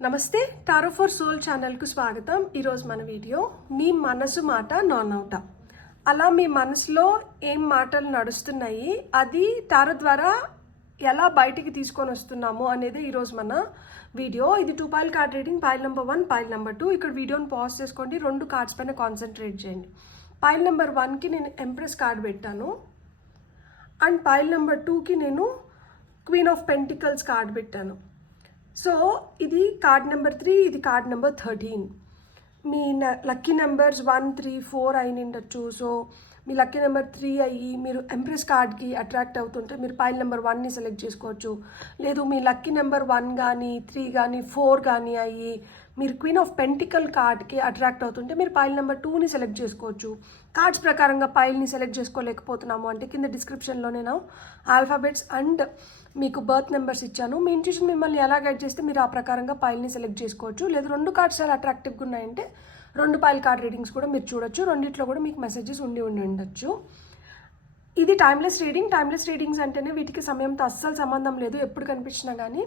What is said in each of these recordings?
నమస్తే, tarot for soul ఛానల్కు స్వాగతం. ఈరోజు మన వీడియో మీ మనసు మాట నానౌట. అలా మీ మనసులో ఏం మాటలు నడుస్తున్నాయి, అది టారో ద్వారా ఎలా బయటికి తీసుకొని వస్తున్నాము అనేది ఈరోజు మన వీడియో. ఇది 2 pile card reading. Pile number 1, pile number 2. ఇక్కడ వీడియోని పాజ్ చేసుకోండి, 2 కార్డ్స్ పైన కాన్సన్ట్రేట్ చేయండి. పైల్ నెంబర్ 1కి నేను ఎంప్రెస్ కార్డ్ పెట్టాను అండ్ పైల్ నెంబర్ 2కి నేను క్వీన్ ఆఫ్ పెంటికల్స్ కార్డ్ పెట్టాను. సో ఇది కార్డ్ నెంబర్ 3, ఇది కార్డ్ నెంబర్ 13. మీ లక్కీ నెంబర్స్ 1, 3, 4 అయిన ఉండొచ్చు. సో మీ లక్కీ నెంబర్ 3 అయ్యి మీరు ఎంప్రెస్ కార్డ్కి అట్రాక్ట్ అవుతుంటే మీరు పైల్ నెంబర్ 1ని సెలెక్ట్ చేసుకోవచ్చు. లేదు మీ లక్కీ నెంబర్ 1 కానీ 3 కానీ 4 కానీ అయ్యి మీరు క్వీన్ ఆఫ్ పెంటికల్ కార్డ్కి అట్రాక్ట్ అవుతుంటే మీరు పైల్ నెంబర్ 2ని సెలెక్ట్ చేసుకోవచ్చు. కార్డ్స్ ప్రకారంగా పైల్ని సెలెక్ట్ చేసుకోలేకపోతున్నాము అంటే కింద డిస్క్రిప్షన్లో నేను ఆల్ఫాబెట్స్ అండ్ మీకు బర్త్ నెంబర్స్ ఇచ్చాను. మీ ఇంట్యూషన్ మిమ్మల్ని ఎలా గైడ్ చేస్తే మీరు ఆ ప్రకారంగా పైల్ని సెలెక్ట్ చేసుకోవచ్చు. లేదు 2 కార్డ్స్ చాలా అట్రాక్టివ్గా ఉన్నాయంటే 2 పైల్ కార్డ్ రీడింగ్స్ కూడా మీరు చూడొచ్చు. రెండిట్లో కూడా మీకు మెసేజెస్ ఉండి ఉండొచ్చు. ఇది టైమ్లెస్ రీడింగ్. టైమ్లెస్ రీడింగ్స్ అంటేనే వీటికి సమయంతో అస్సలు సంబంధం లేదు. ఎప్పుడు కనిపించినా కానీ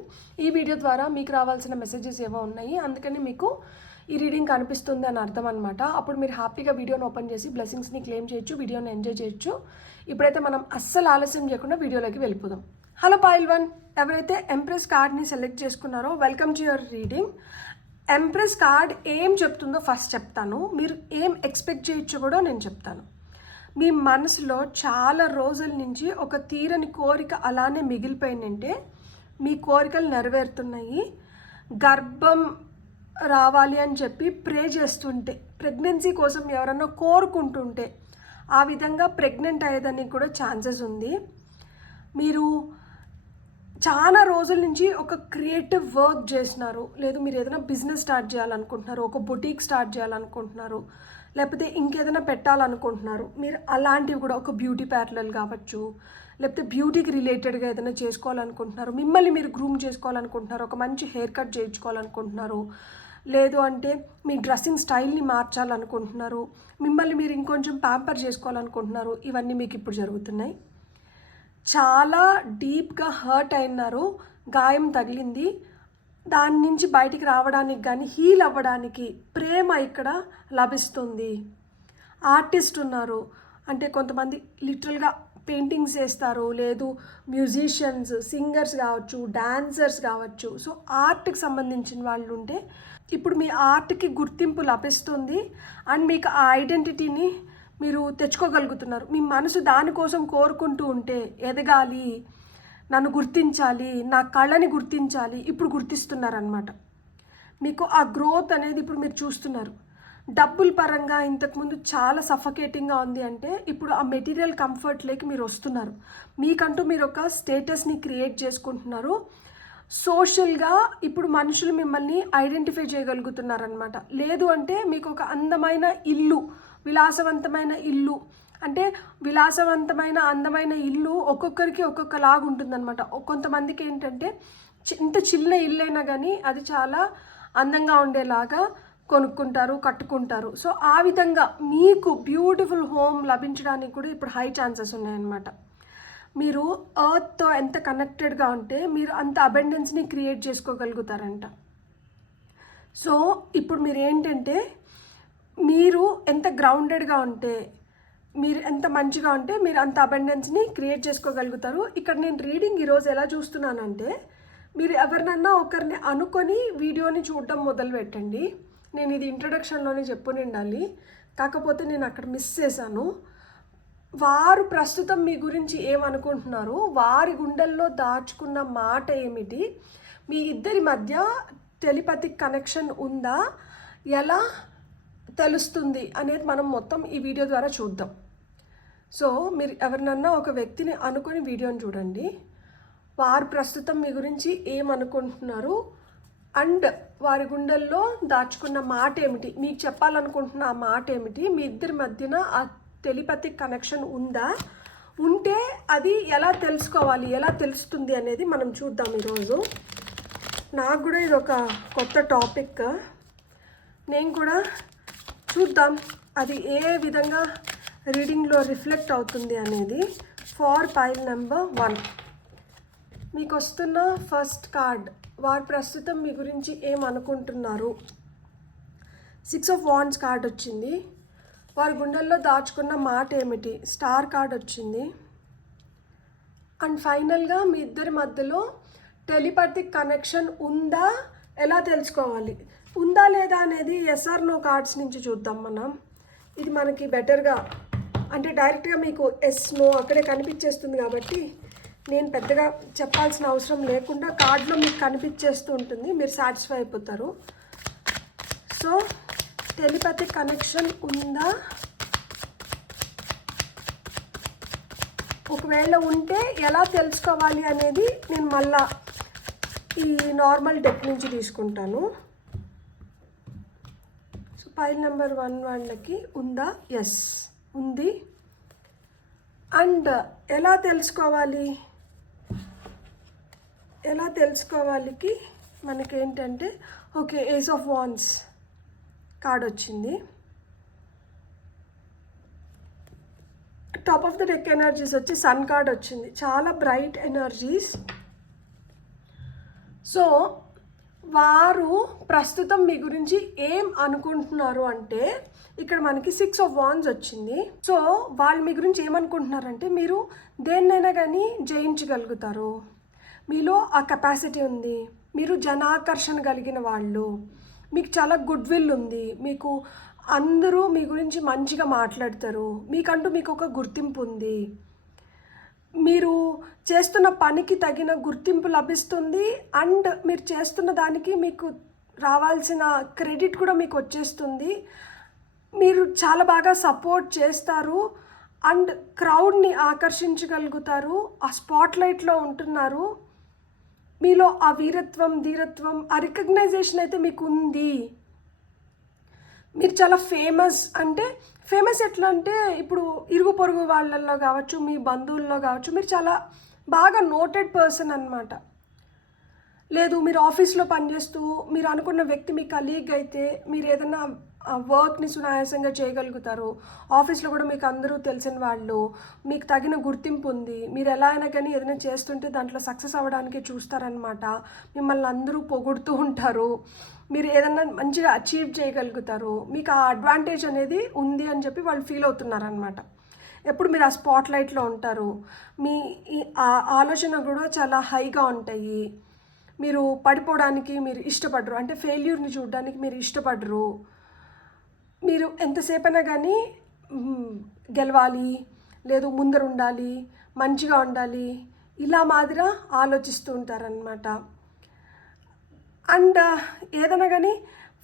ఈ వీడియో ద్వారా మీకు రావాల్సిన మెసేజెస్ ఏవో ఉన్నాయి, అందుకని మీకు ఈ రీడింగ్ కనిపిస్తుంది అని అర్థం అనమాట. అప్పుడు మీరు హ్యాపీగా వీడియోని ఓపెన్ చేసి బ్లెస్సింగ్స్ని క్లెయిమ్ చేయొచ్చు, వీడియోని ఎంజాయ్ చేయొచ్చు. ఇప్పుడైతే మనం అస్సలు ఆలస్యం చేయకుండా వీడియోలోకి వెళ్ళిపోదాం. హలో పైల్ 1, ఎవరైతే ఎంప్రెస్ కార్డ్ని సెలెక్ట్ చేసుకున్నారో welcome to your reading. Empress card ఏం చెప్తుందో ఫస్ట్ చెప్తాను, మీరు ఏం ఎక్స్పెక్ట్ చేయొచ్చో కూడా నేను చెప్తాను. మీ మనసులో చాలా రోజుల నుంచి ఒక తీరని కోరిక అలానే మిగిలిపోయిందంటే మీ కోరికలు నెరవేరుతున్నాయి. గర్భం రావాలి అని చెప్పి ప్రే చేస్తుంటే, ప్రెగ్నెన్సీ కోసం ఎవరన్నా కోరుకుంటుంటే ఆ విధంగా ప్రెగ్నెంట్ అయ్యేదానికి కూడా ఛాన్సెస్ ఉంది. మీరు చాలా రోజుల నుంచి ఒక క్రియేటివ్ వర్క్ చేస్తున్నారు, లేదు మీరు ఏదైనా బిజినెస్ స్టార్ట్ చేయాలనుకుంటున్నారు, ఒక బొటీక్ స్టార్ట్ చేయాలనుకుంటున్నారు, లేకపోతే ఇంకేదైనా పెట్టాలనుకుంటున్నారు. మీరు అలాంటివి కూడా ఒక బ్యూటీ పార్లర్ కావచ్చు, లేకపోతే బ్యూటీకి రిలేటెడ్గా ఏదైనా చేసుకోవాలనుకుంటున్నారు, మిమ్మల్ని మీరు గ్రూమ్ చేసుకోవాలనుకుంటున్నారు, ఒక మంచి హెయిర్ కట్ చేయించుకోవాలనుకుంటున్నారు, లేదు అంటే మీ డ్రెస్సింగ్ స్టైల్ని మార్చాలనుకుంటున్నారు, మిమ్మల్ని మీరు ఇంకొంచెం ప్యాంపర్ చేసుకోవాలనుకుంటున్నారు. ఇవన్నీ మీకు ఇప్పుడు జరుగుతున్నాయి. చాలా డీప్గా హర్ట్ అయినారు, గాయం తగిలింది. దాని నుంచి బయటికి రావడానికి కానీ హీల్ అవ్వడానికి ప్రేమ ఇక్కడ లభిస్తుంది. ఆర్టిస్ట్ ఉన్నారు అంటే కొంతమంది లిటరల్గా పెయింటింగ్స్ వేస్తారు, లేదు మ్యూజిషియన్స్, సింగర్స్ కావచ్చు, డాన్సర్స్ కావచ్చు. సో ఆర్ట్కి సంబంధించిన వాళ్ళు ఉంటే ఇప్పుడు మీ ఆర్ట్కి గుర్తింపు లభిస్తుంది అండ్ మీకు ఆ ఐడెంటిటీని మీరు తెచ్చుకోగలుగుతున్నారు. మీ మనసు దానికోసం కోరుకుంటూ ఉంటే ఎదగాలి, నన్ను గుర్తించాలి, నా కళని గుర్తించాలి, ఇప్పుడు గుర్తిస్తున్నారనమాట. మీకు ఆ గ్రోత్ అనేది ఇప్పుడు మీరు చూస్తున్నారు. డబ్బుల పరంగా ఇంతకుముందు చాలా సఫకేటింగ్గా ఉంది అంటే ఇప్పుడు ఆ మెటీరియల్ కంఫర్ట్లోకి మీరు వస్తున్నారు. మీకంటూ మీరు ఒక స్టేటస్ని క్రియేట్ చేసుకుంటున్నారు. సోషల్గా ఇప్పుడు మనుషులు మిమ్మల్ని ఐడెంటిఫై చేయగలుగుతున్నారనమాట. లేదు అంటే మీకు ఒక అందమైన ఇల్లు, విలాసవంతమైన ఇల్లు, అంటే విలాసవంతమైన అందమైన ఇల్లు ఒక్కొక్కరికి ఒక్కొక్కలాగా ఉంటుందన్నమాట. కొంతమందికి ఏంటంటే ఇంత చిన్న ఇల్లు అయినా కానీ అది చాలా అందంగా ఉండేలాగా కొనుక్కుంటారు, కట్టుకుంటారు. సో ఆ విధంగా మీకు బ్యూటిఫుల్ హోమ్ లభించడానికి కూడా ఇప్పుడు హై ఛాన్సెస్ ఉన్నాయన్నమాట. మీరు ఎర్త్తో ఎంత కనెక్టెడ్గా ఉంటే మీరు అంత అబెండెన్స్ని క్రియేట్ చేసుకోగలుగుతారంట. సో ఇప్పుడు మీరు ఏంటంటే మీరు ఎంత గ్రౌండెడ్గా ఉంటే, మీరు ఎంత మంచిగా ఉంటే మీరు అంత అబెండెన్స్ని క్రియేట్ చేసుకోగలుగుతారు. ఇక్కడ నేను రీడింగ్ ఈరోజు ఎలా చూస్తున్నానంటే, మీరు ఎవరినన్నా ఒకరిని అనుకొని వీడియోని చూడడం మొదలు పెట్టండి. నేను ఇది ఇంట్రొడక్షన్లోనే చెప్పుని ఉండాలి, కాకపోతే నేను అక్కడ మిస్ చేశాను. వారు ప్రస్తుతం మీ గురించి ఏమనుకుంటున్నారు, వారి గుండెల్లో దాచుకున్న మాట ఏమిటి, మీ ఇద్దరి మధ్య టెలిపతిక్ కనెక్షన్ ఉందా, ఎలా తెలుస్తుంది అనేది మనం మొత్తం ఈ వీడియో ద్వారా చూద్దాం. సో మీరు ఎవరినన్నా ఒక వ్యక్తిని అనుకొని వీడియోని చూడండి. వారు ప్రస్తుతం మీ గురించి ఏమనుకుంటున్నారు అండ్ వారి గుండెల్లో దాచుకున్న మాట ఏమిటి, మీకు చెప్పాలనుకుంటున్న ఆ మాట ఏమిటి, మీ ఇద్దరి మధ్యన ఆ టెలిపతిక్ కనెక్షన్ ఉందా, ఉంటే అది ఎలా తెలుసుకోవాలి, ఎలా తెలుస్తుంది అనేది మనం చూద్దాం ఈరోజు. నాకు కూడా ఇది ఒక కొత్త టాపిక్, నేను కూడా చూద్దాం అది ఏ విధంగా రీడింగ్లో రిఫ్లెక్ట్ అవుతుంది అనేది. ఫార్ పైల్ నెంబర్ 1 మీకు వస్తున్న ఫస్ట్ కార్డ్ వారు ప్రస్తుతం మీ గురించి ఏమనుకుంటున్నారు. 6 ఆఫ్ వాండ్స్ కార్డ్ వచ్చింది. వారి గుండెల్లో దాచుకున్న మాట ఏమిటి. స్టార్ కార్డ్ వచ్చింది. అండ్ ఫైనల్గా మీ ఇద్దరి మధ్యలో టెలిపతిక్ కనెక్షన్ ఉందా, ఎలా తెలుసుకోవాలి. ఉందా లేదా అనేది ఎస్ ఆర్ నో కార్డ్స్ నుంచి చూద్దాం మనం. ఇది మనకి బెటర్గా, అంటే డైరెక్ట్గా మీకు ఎస్ నో అక్కడే కనిపించేస్తుంది కాబట్టి నేను పెద్దగా చెప్పాల్సిన అవసరం లేకుండా కార్డులో మీకు కనిపించేస్తూ ఉంటుంది, మీరు సాటిస్ఫై అయిపోతారు. సో టెలిపతిక్ కనెక్షన్ ఉందా, ఒకవేళ ఉంటే ఎలా తెలుసుకోవాలి అనేది నేను మళ్ళా ఈ నార్మల్ డెక్ నుంచి తీసుకుంటాను. సో పైల్ నెంబర్ 1 వాళ్ళకి ఉందా, ఎస్ ఉంది. అండ్ ఎలా తెలుసుకోవాలికి మనకేంటంటే okay ace of wands card వచ్చింది. Top of the deck energies వచ్చి సన్ కార్డ్ వచ్చింది, చాలా బ్రైట్ ఎనర్జీస్. సో వారు ప్రస్తుతం మీ గురించి ఏం అనుకుంటున్నారు అంటే ఇక్కడ మనకి 6 ఆఫ్ వాండ్స్ వచ్చింది. సో వాళ్ళు మీ గురించి ఏమనుకుంటున్నారంటే మీరు దేన్నైనా కానీ జయించగలుగుతారు, మీలో ఆ కెపాసిటీ ఉంది, మీరు జనాకర్షణ కలిగిన వాళ్ళు, మీకు చాలా గుడ్ విల్ ఉంది, మీకు అందరూ మీ గురించి మంచిగా మాట్లాడతారు, మీకంటూ మీకు ఒక గుర్తింపు ఉంది, మీరు చేస్తున్న పనికి తగిన గుర్తింపు లభిస్తుంది. అండ్ మీరు చేస్తున్న దానికి మీకు రావాల్సిన క్రెడిట్ కూడా మీకు వచ్చేస్తుంది. మీరు చాలా బాగా సపోర్ట్ చేస్తారు అండ్ క్రౌడ్ని ఆకర్షించగలుగుతారు, ఆ స్పాట్లైట్లో ఉంటున్నారు. మీలో ఆ వీరత్వం, ధీరత్వం, ఆ రికగ్నైజేషన్ అయితే మీకు ఉంది. మీరు చాలా ఫేమస్, అంటే ఫేమస్ ఎట్లా అంటే ఇప్పుడు ఇరుగు పొరుగు వాళ్ళల్లో కావచ్చు, మీ బంధువుల్లో కావచ్చు, మీరు చాలా బాగా నోటెడ్ పర్సన్ అనమాట. లేదు మీరు ఆఫీస్లో పనిచేస్తూ మీరు అనుకున్న వ్యక్తి మీ కలీగ్ అయితే మీరు ఏదైనా వర్క్ని సునాయాసంగా చేయగలుగుతారు. ఆఫీస్లో కూడా మీకు అందరూ తెలిసిన వాళ్ళు, మీకు తగిన గుర్తింపు ఉంది, మీరు ఎలా అయినా కానీ ఏదైనా చేస్తుంటే దాంట్లో సక్సెస్ అవ్వడానికి చూస్తారనమాట. మిమ్మల్ని అందరూ పొగుడుతూ ఉంటారు, మీరు ఏదన్నా మంచిగా అచీవ్ చేయగలుగుతారు, మీకు ఆ అడ్వాంటేజ్ అనేది ఉంది అని చెప్పి వాళ్ళు ఫీల్ అవుతున్నారనమాట. ఎప్పుడు మీరు ఆ స్పాట్లైట్లో ఉంటారు, మీ ఆలోచన కూడా చాలా హైగా ఉంటాయి, మీరు పడిపోవడానికి మీరు ఇష్టపడరు, అంటే ఫెయిల్యూర్ని చూడడానికి మీరు ఇష్టపడరు, మీరు ఎంతసేపైనా కానీ గెలవాలి, లేదు ముందర ఉండాలి, మంచిగా ఉండాలి, ఇలా మాదిరిగా ఆలోచిస్తూ ఉంటారనమాట. అండ్ ఏదైనా కానీ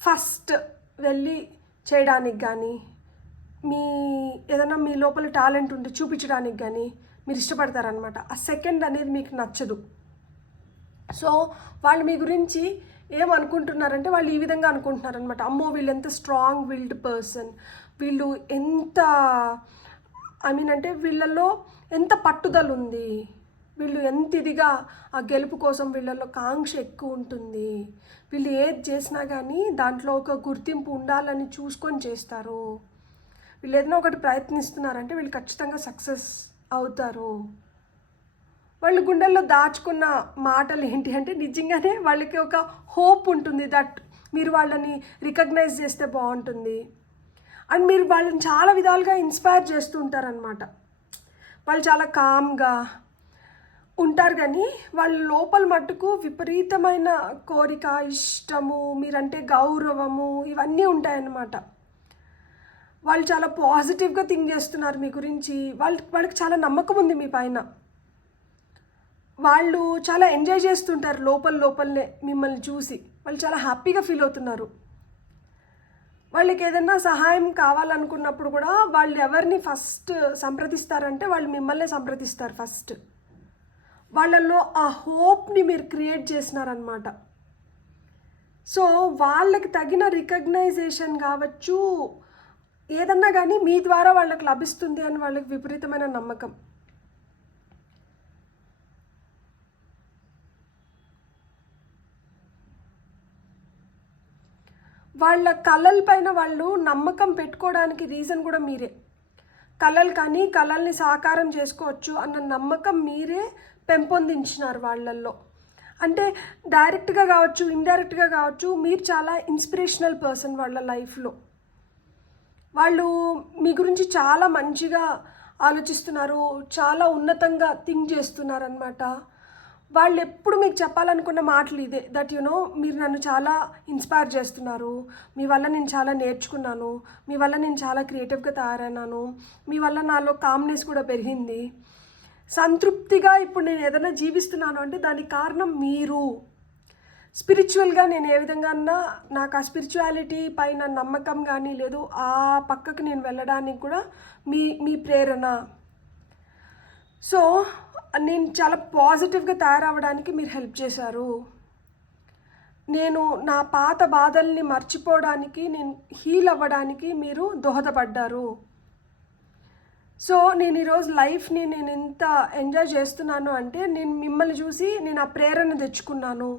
ఫస్ట్ వెళ్ళి చేయడానికి కానీ, మీ ఏదైనా మీ లోపల టాలెంట్ ఉంటే చూపించడానికి కానీ మీరు ఇష్టపడతారనమాట. ఆ సెకండ్ అనేది మీకు నచ్చదు. సో వాళ్ళు మీ గురించి ఏమనుకుంటున్నారంటే వాళ్ళు ఈ విధంగా అనుకుంటున్నారనమాట. అమ్మో వీళ్ళు ఎంత స్ట్రాంగ్ విల్డ్ పర్సన్, వీళ్ళు ఎంత అంటే వీళ్ళల్లో ఎంత పట్టుదల ఉంది, వీళ్ళు ఎంత ఇదిగా ఆ గెలుపు కోసం వీళ్ళల్లో కాంక్ష ఎక్కువ ఉంటుంది, వీళ్ళు ఏది చేసినా కానీ దాంట్లో ఒక గుర్తింపు ఉండాలని చూసుకొని చేస్తారు, వీళ్ళు ఏదైనా ఒకటి ప్రయత్నిస్తున్నారంటే వీళ్ళు ఖచ్చితంగా సక్సెస్ అవుతారు. వాళ్ళు గుండెల్లో దాచుకున్న మాటలు ఏంటి అంటే నిజంగానే వాళ్ళకి ఒక హోప్ ఉంటుంది దట్ మీరు వాళ్ళని రికగ్నైజ్ చేస్తే బాగుంటుంది. అండ్ మీరు వాళ్ళని చాలా విధాలుగా ఇన్స్పైర్ చేస్తూ ఉంటారనమాట. వాళ్ళు చాలా కామ్గా ఉంటారు కానీ వాళ్ళ లోపల మట్టుకు విపరీతమైన కోరిక, ఇష్టము, మీరంటే గౌరవము, ఇవన్నీ ఉంటాయన్నమాట. వాళ్ళు చాలా పాజిటివ్గా థింక్ చేస్తున్నారు మీ గురించి, వాళ్ళకి చాలా నమ్మకం ఉంది మీ పైన. వాళ్ళు చాలా ఎంజాయ్ చేస్తుంటారు లోపలనే మిమ్మల్ని చూసి, వాళ్ళు చాలా హ్యాపీగా ఫీల్ అవుతున్నారు. వాళ్ళకి ఏదైనా సహాయం కావాలనుకున్నప్పుడు కూడా వాళ్ళు ఎవరిని ఫస్ట్ సంప్రదిస్తారంటే వాళ్ళు మిమ్మల్నే సంప్రదిస్తారు ఫస్ట్. వాళ్ళల్లో ఆ హోప్ని మీరు క్రియేట్ చేసినారనమాట. సో వాళ్ళకి తగిన రికగ్నైజేషన్ కావచ్చు, ఏదన్నా కానీ మీ ద్వారా వాళ్ళకి లభిస్తుంది అని వాళ్ళకి విపరీతమైన నమ్మకం. వాళ్ళ కళల పైన వాళ్ళు నమ్మకం పెట్టుకోవడానికి రీజన్ కూడా మీరే. కళల్ని సాకారం చేసుకోవచ్చు అన్న నమ్మకం మీరే పెంపొందించినారు వాళ్ళల్లో. అంటే డైరెక్ట్గా కావచ్చు, ఇండైరెక్ట్గా కావచ్చు, మీరు చాలా ఇన్స్పిరేషనల్ పర్సన్ వాళ్ళ లైఫ్లో. వాళ్ళు మీ గురించి చాలా మంచిగా ఆలోచిస్తున్నారు, చాలా ఉన్నతంగా థింక్ చేస్తున్నారనమాట. వాళ్ళు ఎప్పుడు మీకు చెప్పాలనుకున్న మాటలు ఇదే, దట్ మీరు నన్ను చాలా ఇన్స్పైర్ చేస్తున్నారు, మీ వల్ల నేను చాలా నేర్చుకున్నాను, మీ వల్ల నేను చాలా క్రియేటివ్గా తయారైనాను, మీ వల్ల నాలో కామ్నెస్ కూడా పెరిగింది, సంతృప్తిగా ఇప్పుడు నేను ఏదైనా జీవిస్తున్నాను అంటే దానికి కారణం మీరు. స్పిరిచువల్గా నేను ఏ విధంగా అన్నా నాకు ఆ స్పిరిచువాలిటీ పైన నమ్మకం కానీ లేదు, ఆ పక్కకు నేను వెళ్ళడానికి కూడా మీ ప్రేరణ. సో నేను చాలా పాజిటివ్గా తయారవ్వడానికి మీరు హెల్ప్ చేశారు. నేను నా పాత బాధల్ని మర్చిపోవడానికి, నేను హీల్ అవ్వడానికి మీరు దోహదపడ్డారు. సో నేను ఈరోజు లైఫ్ని నేను ఎంత ఎంజాయ్ చేస్తున్నాను అంటే నేను మిమ్మల్ని చూసి నేను ఆ ప్రేరణ తెచ్చుకున్నాను.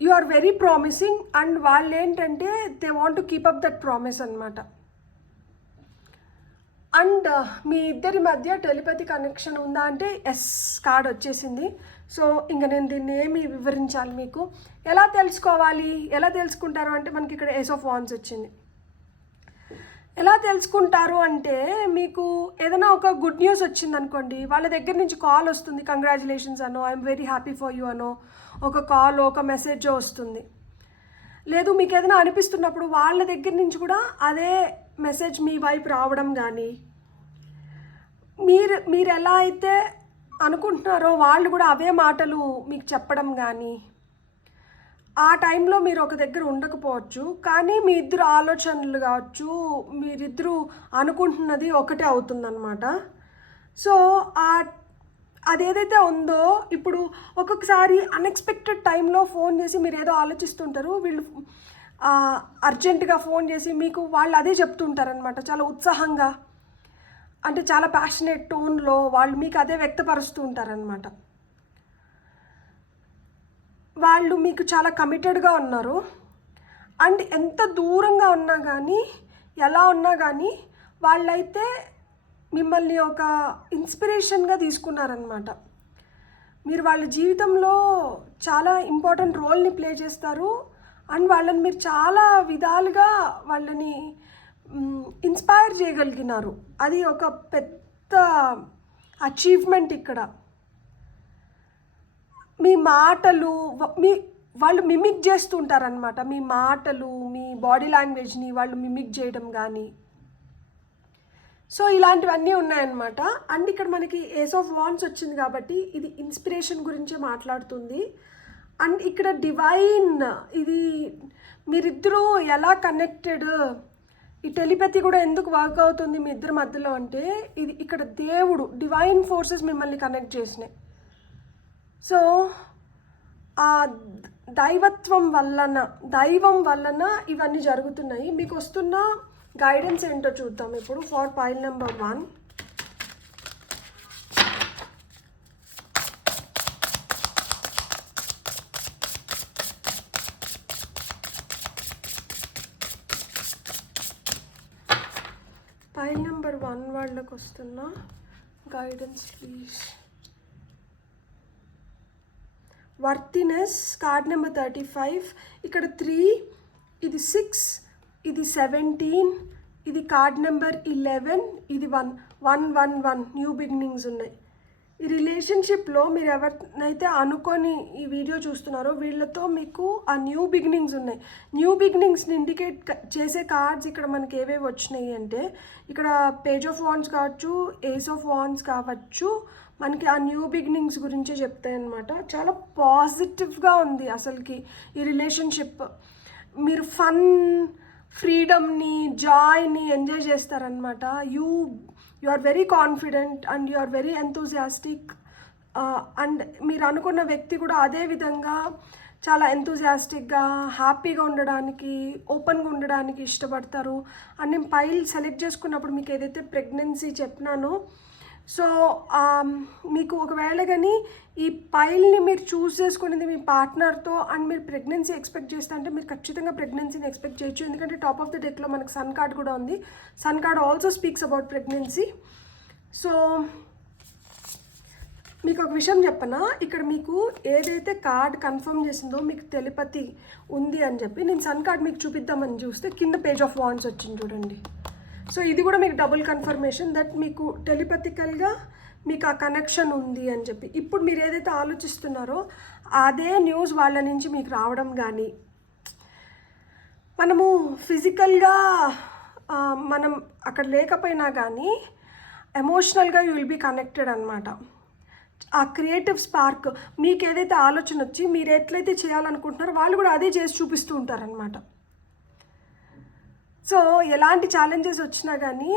You are very promising and వాళ్ళు ఏంటంటే they want to keep up that promise అనమాట. అండ్ మీ ఇద్దరి మధ్య టెలిపతి కనెక్షన్ ఉందా అంటే ఎస్ కార్డ్ వచ్చేసింది. సో ఇంకా నేను దీన్ని ఏమి వివరించాలి మీకు, ఎలా తెలుసుకోవాలి, ఎలా తెలుసుకుంటారు అంటే మనకి ఇక్కడ ఏస్ ఆఫ్ వాన్స్ వచ్చింది. ఎలా తెలుసుకుంటారు అంటే మీకు ఏదైనా ఒక గుడ్ న్యూస్ వచ్చింది అనుకోండి, వాళ్ళ దగ్గర నుంచి కాల్ వస్తుంది, కంగ్రాచులేషన్స్ అనో, I'm very happy for you అనో ఒక కాల్, ఒక మెసేజ్ వస్తుంది. లేదు మీకు ఏదైనా అనిపిస్తున్నప్పుడు వాళ్ళ దగ్గర నుంచి కూడా అదే మెసేజ్ మీ వైపు రావడం కానీ, మీరు ఎలా అయితే అనుకుంటున్నారో వాళ్ళు కూడా అవే మాటలు మీకు చెప్పడం కానీ, ఆ టైంలో మీరు ఒక దగ్గర ఉండకపోవచ్చు, కానీ మీ ఇద్దరు ఆలోచనలు కావచ్చు, మీరిద్దరూ అనుకుంటున్నది ఒకటే అవుతుందన్నమాట. సో అదేదైతే ఉందో ఇప్పుడు ఒక్కొక్కసారి అన్ఎక్స్పెక్టెడ్ టైంలో ఫోన్ చేసి మీరు ఏదో ఆలోచిస్తుంటారు, వీళ్ళు అర్జెంటుగా ఫోన్ చేసి మీకు వాళ్ళు అదే చెప్తుంటారనమాట, చాలా ఉత్సాహంగా, అంటే చాలా ప్యాషనేట్ టోన్లో వాళ్ళు మీకు అదే వ్యక్తపరుస్తూ ఉంటారనమాట. వాళ్ళు మీకు చాలా కమిటెడ్గా ఉన్నారు అండ్ ఎంత దూరంగా ఉన్నా కానీ, ఎలా ఉన్నా కానీ వాళ్ళైతే మిమ్మల్ని ఒక ఇన్స్పిరేషన్గా తీసుకున్నారనమాట. మీరు వాళ్ళ జీవితంలో చాలా ఇంపార్టెంట్ రోల్ని ప్లే చేస్తారు అండ్ వాళ్ళని మీరు చాలా విధాలుగా వాళ్ళని ఇన్స్పైర్ చేయగలిగినారు. అది ఒక పెద్ద అచీవ్మెంట్ ఇక్కడ. మీ మాటలు వాళ్ళు మిమిక్ చేస్తుంటారనమాట, మీ మాటలు, మీ బాడీ లాంగ్వేజ్ని వాళ్ళు మిమిక్ చేయడం కానీ. సో ఇలాంటివన్నీ ఉన్నాయన్నమాట. అండ్ ఇక్కడ మనకి ఏస్ ఆఫ్ వాన్స్ వచ్చింది కాబట్టి ఇది ఇన్స్పిరేషన్ గురించే మాట్లాడుతుంది. అండ్ ఇక్కడ డివైన్, ఇది మీరిద్దరూ ఎలా కనెక్టెడ్, ఈ టెలిపతి కూడా ఎందుకు వర్క్ అవుతుంది మీ ఇద్దరి మధ్యలో అంటే ఇది ఇక్కడ దేవుడు, డివైన్ ఫోర్సెస్ మిమ్మల్ని కనెక్ట్ చేసినాయి. సో ఆ దైవం వలన ఇవన్నీ జరుగుతున్నాయి. మీకు వస్తున్న గైడెన్స్ ఏంటో చూద్దాం ఇప్పుడు for pile number 1. Pile number 1 వాళ్ళకి వస్తున్న guidance please. Worthiness card number 35, ఇక్కడ 3, ఇది 6, ఇది 17, ఇది కార్డ్ నెంబర్ 11, ఇది 1 న్యూ బిగినింగ్స్ ఉన్నాయి. ఈ రిలేషన్షిప్లో మీరు ఎవరినైతే అనుకొని ఈ వీడియో చూస్తున్నారో వీళ్ళతో మీకు ఆ న్యూ బిగినింగ్స్ ఉన్నాయి. న్యూ బిగినింగ్స్ని ఇండికేట్ చేసే కార్డ్స్ ఇక్కడ మనకి ఏవేవి వచ్చినాయి అంటే ఇక్కడ పేజ్ ఆఫ్ వాన్స్ కావచ్చు, ఏస్ ఆఫ్ వాన్స్ కావచ్చు, మనకి ఆ న్యూ బిగినింగ్స్ గురించే చెప్తాయి అన్నమాట. చాలా పాజిటివ్గా ఉంది అసలుకి ఈ రిలేషన్షిప్. మీరు ఫన్, ఫ్రీడమ్ని, జాయ్ని ఎంజాయ్ చేస్తారనమాట. You are very confident and you are very enthusiastic. And మీరు అనుకున్న వ్యక్తి కూడా అదే విధంగా చాలా ఎంతూజియాస్టిక్గా, హ్యాపీగా ఉండడానికి, ఓపెన్గా ఉండడానికి ఇష్టపడతారు. అండ్ నేను పైల్ సెలెక్ట్ చేసుకున్నప్పుడు మీకు ఏదైతే ప్రెగ్నెన్సీ చెప్పినానో, సో మీకు ఒకవేళ కానీ ఈ పైల్ని మీరు చూస్ చేసుకునేది మీ పార్ట్నర్తో అండ్ మీరు ప్రెగ్నెన్సీ ఎక్స్పెక్ట్ చేస్తే అంటే మీరు ఖచ్చితంగా ప్రెగ్నెన్సీని ఎక్స్పెక్ట్ చేయొచ్చు. ఎందుకంటే టాప్ ఆఫ్ ద డెక్లో మనకు సన్ కార్డ్ కూడా ఉంది. Sun card also speaks about pregnancy. So మీకు ఒక విషయం చెప్పనా, ఇక్కడ మీకు ఏదైతే కార్డ్ కన్ఫర్మ్ చేసిందో మీకు టెలిపతి ఉంది అని చెప్పి, నేను సన్ కార్డ్ మీకు చూపిద్దామని చూస్తే కింద పేజ్ ఆఫ్ వాండ్స్ వచ్చింది చూడండి. సో ఇది కూడా మీకు డబుల్ కన్ఫర్మేషన్ దట్ మీకు టెలిపతికల్గా మీకు ఆ కనెక్షన్ ఉంది అని చెప్పి. ఇప్పుడు మీరు ఏదైతే ఆలోచిస్తున్నారో అదే న్యూస్ వాళ్ళ నుంచి మీకు రావడం కానీ, మనము ఫిజికల్గా మనం అక్కడ లేకపోయినా కానీ ఎమోషనల్గా యూ విల్ బీ కనెక్టెడ్ అనమాట. ఆ క్రియేటివ్ స్పార్క్, మీకు ఏదైతే ఆలోచన వచ్చి మీరు ఎట్లయితే చేయాలనుకుంటున్నారో వాళ్ళు కూడా అదే చేసి చూపిస్తూ ఉంటారనమాట. సో ఎలాంటి ఛాలెంజెస్ వచ్చినా కానీ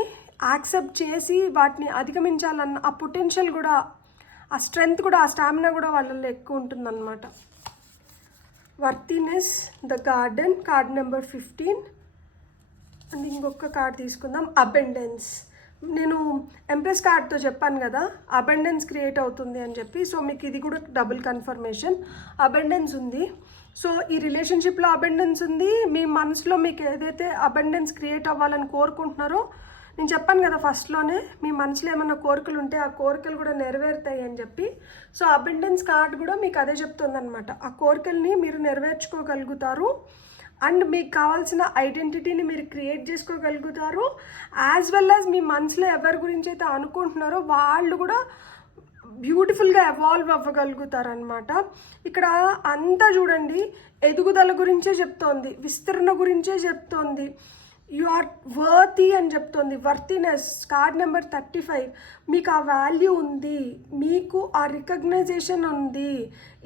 యాక్సెప్ట్ చేసి వాటిని అధిగమించాలన్న ఆ పొటెన్షియల్ కూడా, ఆ స్ట్రెంగ్త్ కూడా, ఆ స్టామినా కూడా వాళ్ళల్లో ఎక్కువ ఉంటుందన్నమాట. Worthiness, the garden, card number 15. And ఇంకొక కార్డ్ తీసుకుందాం, అబెండెన్స్. నేను ఎంప్రెస్ కార్డ్తో చెప్పాను కదా అబెండెన్స్ క్రియేట్ అవుతుంది అని చెప్పి. సో మీకు ఇది కూడా డబుల్ కన్ఫర్మేషన్, అబెండెన్స్ ఉంది. సో ఈ రిలేషన్షిప్లో అబెండెన్స్ ఉంది. మీ మనసులో మీకు ఏదైతే అబెండెన్స్ క్రియేట్ అవ్వాలని కోరుకుంటున్నారో, నేను చెప్పాను కదా ఫస్ట్లోనే, మీ మనసులో ఏమైనా కోరికలు ఉంటే ఆ కోరికలు కూడా నెరవేరుతాయి అని చెప్పి. సో అబెండెన్స్ కార్డ్ కూడా మీకు అదే చెప్తుంది అనమాట. ఆ కోరికల్ని మీరు నెరవేర్చుకోగలుగుతారు అండ్ మీకు కావాల్సిన ఐడెంటిటీని మీరు క్రియేట్ చేసుకోగలుగుతారు. యాజ్ వెల్ యాజ్ మీ మనసులో ఎవరి గురించి అయితే అనుకుంటున్నారో వాళ్ళు కూడా బ్యూటిఫుల్గా ఎవాల్వ్ అవ్వగలుగుతారు అనమాట. ఇక్కడ అంతా చూడండి ఎదుగుదల గురించే చెప్తోంది, విస్తరణ గురించే చెప్తోంది, యు ఆర్ వర్తీ అని చెప్తోంది. Worthiness, card number 35. మీకు ఆ వాల్యూ ఉంది, మీకు ఆ రికగ్నైజేషన్ ఉంది,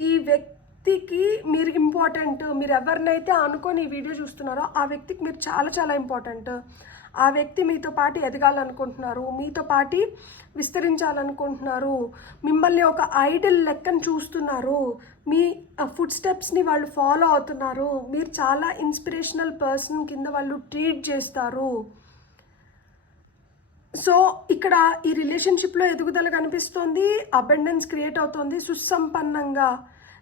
ఈ వ్యక్తికి మీరు ఇంపార్టెంట్. మీరు ఎవరినైతే అనుకొని ఈ వీడియో చూస్తున్నారో ఆ వ్యక్తికి మీరు చాలా చాలా ఇంపార్టెంట్. ఆ వ్యక్తి మీతో పాటు ఎదగాలనుకుంటున్నారు, మీతో పాటు విస్తరించాలనుకుంటున్నారు, మిమ్మల్ని ఒక ఐడల్ లెక్కను చూస్తున్నారు, మీ ఫుడ్ స్టెప్స్ని వాళ్ళు ఫాలో అవుతున్నారు, మీరు చాలా ఇన్స్పిరేషనల్ పర్సన్ కింద వాళ్ళు ట్రీట్ చేస్తారు. సో ఇక్కడ ఈ రిలేషన్షిప్లో ఎదుగుదల కనిపిస్తోంది, అబెండెన్స్ క్రియేట్ అవుతుంది, సుసంపన్నంగా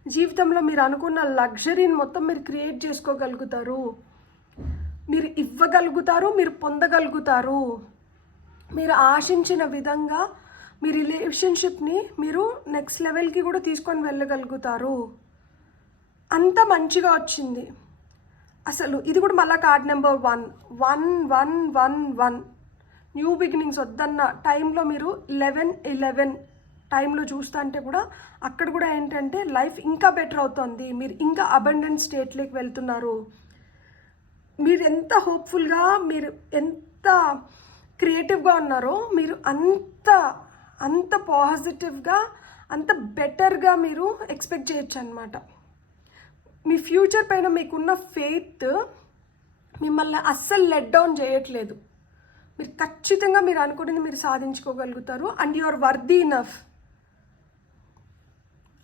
జీవితంలో మీరు అనుకున్న లగ్జరీని మొత్తం మీరు క్రియేట్ చేసుకోగలుగుతారు, మీరు ఇవ్వగలుగుతారు, మీరు పొందగలుగుతారు. మీరు ఆశించిన విధంగా మీ రిలేషన్షిప్ని మీరు నెక్స్ట్ లెవెల్కి కూడా తీసుకొని వెళ్ళగలుగుతారు. అంత మంచిగా వచ్చింది అసలు. ఇది కూడా మళ్ళీ కార్డ్ నెంబర్ 1. న్యూ బిగినింగ్స్ వద్దన్న టైంలో మీరు 11 టైంలో చూస్తా అంటే కూడా అక్కడ కూడా ఏంటంటే లైఫ్ ఇంకా బెటర్ అవుతుంది, మీరు ఇంకా అబండెంట్ స్టేట్లోకి వెళ్తున్నారు. మీరు ఎంత హోప్ఫుల్గా, మీరు ఎంత క్రియేటివ్గా ఉన్నారో మీరు అంత పాజిటివ్గా, అంత బెటర్గా మీరు ఎక్స్పెక్ట్ చేయొచ్చు అనమాట. మీ ఫ్యూచర్ పైన మీకున్న ఫెయిత్ మిమ్మల్ని అస్సలు లెట్ డౌన్ చేయట్లేదు. మీరు ఖచ్చితంగా మీరు అనుకునేది మీరు సాధించుకోగలుగుతారు and you are worthy enough.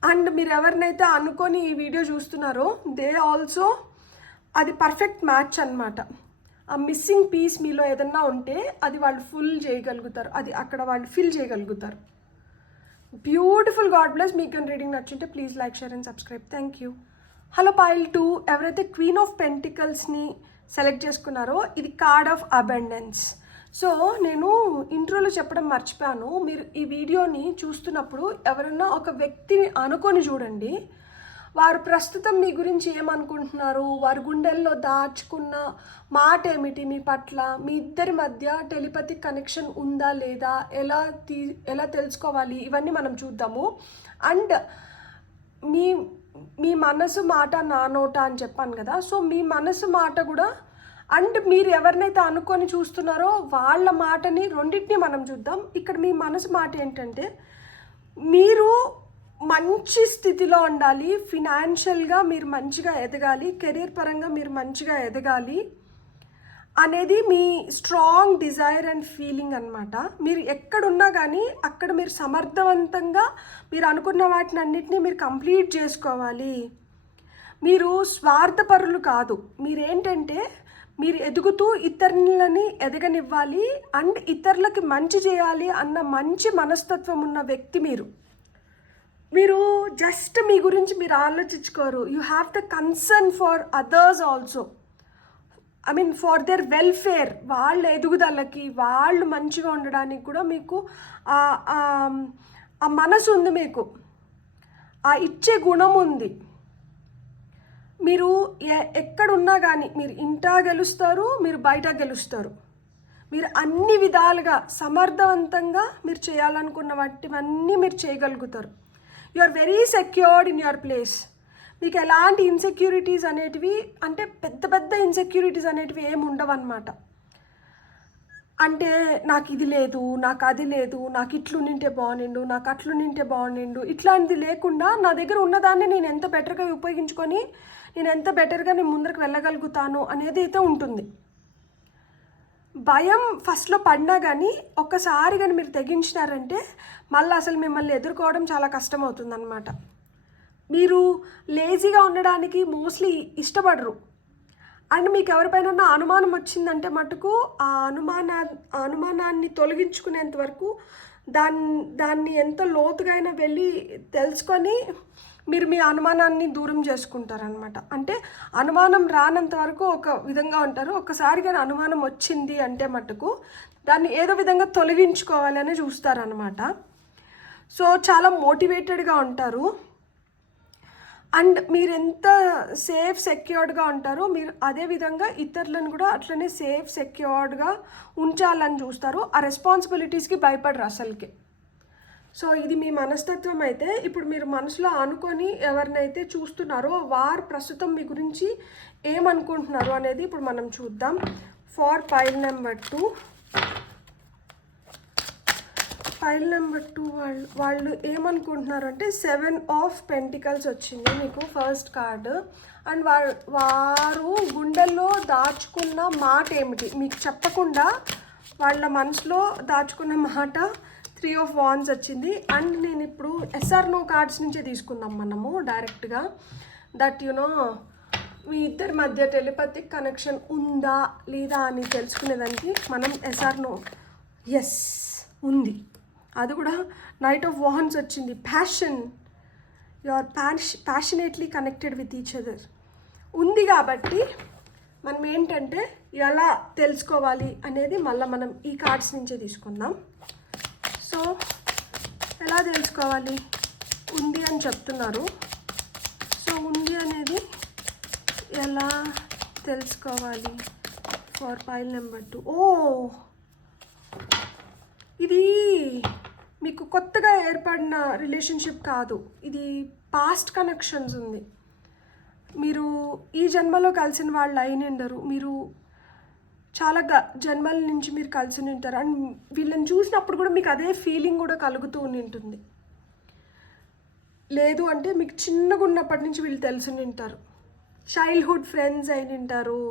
And మీరు ఎవరినైతే అనుకొని ఈ వీడియో చూస్తున్నారో దే ఆల్సో అది పర్ఫెక్ట్ మ్యాచ్ అనమాట. ఆ మిస్సింగ్ పీస్ మీలో ఏదన్నా ఉంటే అది వాళ్ళు ఫుల్ చేయగలుగుతారు, అది అక్కడ వాళ్ళు ఫిల్ చేయగలుగుతారు. బ్యూటిఫుల్. God bless. మీకు రీడింగ్ నచ్చుంటే please like, share and subscribe. Thank you. Hello pile 2. ఎవరైతే క్వీన్ ఆఫ్ పెంటికల్స్ని సెలెక్ట్ చేసుకున్నారో ఇది కార్డ్ ఆఫ్ అబండెన్స్. సో నేను ఇంట్రోలో చెప్పడం మర్చిపోయాను, మీరు ఈ వీడియోని చూస్తున్నప్పుడు ఎవరన్నా ఒక వ్యక్తిని అనుకొని చూడండి. వారు ప్రస్తుతం మీ గురించి ఏమనుకుంటున్నారు, వారి గుండెల్లో దాచుకున్న మాట ఏమిటి మీ పట్ల, మీ ఇద్దరి మధ్య టెలిపతిక్ కనెక్షన్ ఉందా లేదా, ఎలా తెలుసుకోవాలి, ఇవన్నీ మనం చూద్దాము. అండ్ మీ మనసు మాట నా నోట అని చెప్పాను కదా, సో మీ మనసు మాట కూడా అండ్ మీరు ఎవరినైతే అనుకొని చూస్తున్నారో వాళ్ళ మాటని రెండింటినీ మనం చూద్దాం. ఇక్కడ మీ మనసు మాట ఏంటంటే మీరు మంచి స్థితిలో ఉండాలి, ఫినాన్షియల్గా మీరు మంచిగా ఎదగాలి, కెరీర్ పరంగా మీరు మంచిగా ఎదగాలి అనేది మీ స్ట్రాంగ్ డిజైర్ అండ్ ఫీలింగ్ అనమాట. మీరు ఎక్కడున్నా కానీ అక్కడ మీరు సమర్థవంతంగా మీరు అనుకున్న వాటిని అన్నిటినీ మీరు కంప్లీట్ చేసుకోవాలి. మీరు స్వార్థపరులు కాదు, మీరేంటంటే మీరు ఎదుగుతూ ఇతరులని ఎదగనివ్వాలి అండ్ ఇతరులకి మంచి చేయాలి అన్న మంచి మనస్తత్వం ఉన్న వ్యక్తి మీరు జస్ట్ మీ గురించి మీరు ఆలోచించుకోరు. You have the concern for others also, I mean for their welfare. వాళ్ళ ఎదుగుదలకి, వాళ్ళు మంచిగా ఉండడానికి కూడా మీకు ఆ మనసు ఉంది మీకు, ఆ ఇచ్చే గుణం ఉంది. మీరు ఎక్కడున్నా కానీ మీరు ఇంటా గెలుస్తారు, మీరు బయట గెలుస్తారు. మీరు అన్ని విధాలుగా సమర్థవంతంగా మీరు చేయాలనుకున్న వాటివన్నీ మీరు చేయగలుగుతారు. You are very secured in your place. మీకు ఎలాంటి ఇన్సెక్యూరిటీస్ అనేటివి, అంటే పెద్ద పెద్ద ఇన్సెక్యూరిటీస్ అనేటివి ఏమి ఉండవు అన్నమాట. అంటే నాకు ఇది లేదు, నాకు అది లేదు, నాకు ఇట్లు నింటే బాగుండు, నాకు అట్లు నింటే బాగుండు, ఇట్లాంటిది లేకుండా నా దగ్గర ఉన్నదాన్ని నేను ఎంత బెటర్గా ఉపయోగించుకొని నేను ఎంత బెటర్గా నేను ముందరకు వెళ్ళగలుగుతాను అనేది అయితే ఉంటుంది. భయం ఫస్ట్లో పడినా కానీ ఒక్కసారి కానీ మీరు తెగించినారంటే మళ్ళీ అసలు మిమ్మల్ని ఎదుర్కోవడం చాలా కష్టం అవుతుందన్నమాట. మీరు లేజీగా ఉండడానికి మోస్ట్లీ ఇష్టపడరు. అండ్ మీకు ఎవరిపైన అనుమానం వచ్చిందంటే మటుకు ఆ అనుమానాన్ని తొలగించుకునేంత వరకు దాన్ని ఎంత లోతుగా అయినా వెళ్ళి తెలుసుకొని మీరు మీ అనుమానాన్ని దూరం చేసుకుంటారనమాట. అంటే అనుమానం రానంత వరకు ఒక విధంగా ఉంటారు. ఒక్కసారి కానీ అనుమానం వచ్చింది అంటే మటుకు దాన్ని ఏదో విధంగా తొలగించుకోవాలని చూస్తారనమాట. సో చాలా మోటివేటెడ్గా ఉంటారు. అండ్ మీరు ఎంత సేఫ్ సెక్యూర్డ్గా ఉంటారో మీరు అదేవిధంగా ఇతరులను కూడా అట్లనే సేఫ్ సెక్యూర్డ్గా ఉంచాలని చూస్తారు. ఆ రెస్పాన్సిబిలిటీస్కి భయపడరు అసలుకి. సో ఇది మీ మనస్తత్వం అయితే, ఇప్పుడు మీరు మనసులో అనుకొని ఎవరినైతే చూస్తున్నారో వారు ప్రస్తుతం మీ గురించి ఏమనుకుంటున్నారు అనేది ఇప్పుడు మనం చూద్దాం. ఫార్ పైల్ నెంబర్ 2 వాళ్ళు ఏమనుకుంటున్నారు అంటే 7 ఆఫ్ పెంటికల్స్ వచ్చింది మీకు ఫస్ట్ కార్డు. అండ్ వారు గుండెల్లో దాచుకున్న మాట ఏమిటి మీకు చెప్పకుండా వాళ్ళ మనసులో దాచుకున్న మాట 3 ఆఫ్ వాండ్స్ వచ్చింది. అండ్ నేను ఇప్పుడు ఎస్ఆర్ నో కార్డ్స్ నుంచే తీసుకుందాం మనము డైరెక్ట్గా. దట్ మీ ఇద్దరి మధ్య టెలిపతిక్ కనెక్షన్ ఉందా లేదా అని తెలుసుకునేదానికి మనం ఎస్ఆర్ నో, ఎస్ ఉంది, అది కూడా నైట్ ఆఫ్ వాండ్స్ వచ్చింది. Passion, you are passionately connected with each other ఉంది. కాబట్టి మనం ఏంటంటే ఎలా తెలుసుకోవాలి అనేది మళ్ళీ మనం ఈ కార్డ్స్ నుంచే తీసుకుందాం. సో ఎలా తెలుసుకోవాలి, ఉంది అని చెప్తున్నారు. సో ఉంది అనేది ఎలా తెలుసుకోవాలి ఫర్ పైల్ నెంబర్ 2. ఇది మీకు కొత్తగా ఏర్పడిన రిలేషన్షిప్ కాదు, ఇది పాస్ట్ కనెక్షన్స్ ఉంది. మీరు ఈ జన్మలో కలిసిన వాళ్ళు అయినిండరు, మీరు చాలా జన్మల నుంచి మీరు కలిసి ఉంటారు. అండ్ వీళ్ళని చూసినప్పుడు కూడా మీకు అదే ఫీలింగ్ కూడా కలుగుతూ ఉంటుంది. లేదు అంటే మీకు చిన్నగా ఉన్నప్పటి నుంచి వీళ్ళు తెలిసి ఉంటారు, చైల్డ్హుడ్ ఫ్రెండ్స్ అయిన ఉంటారు.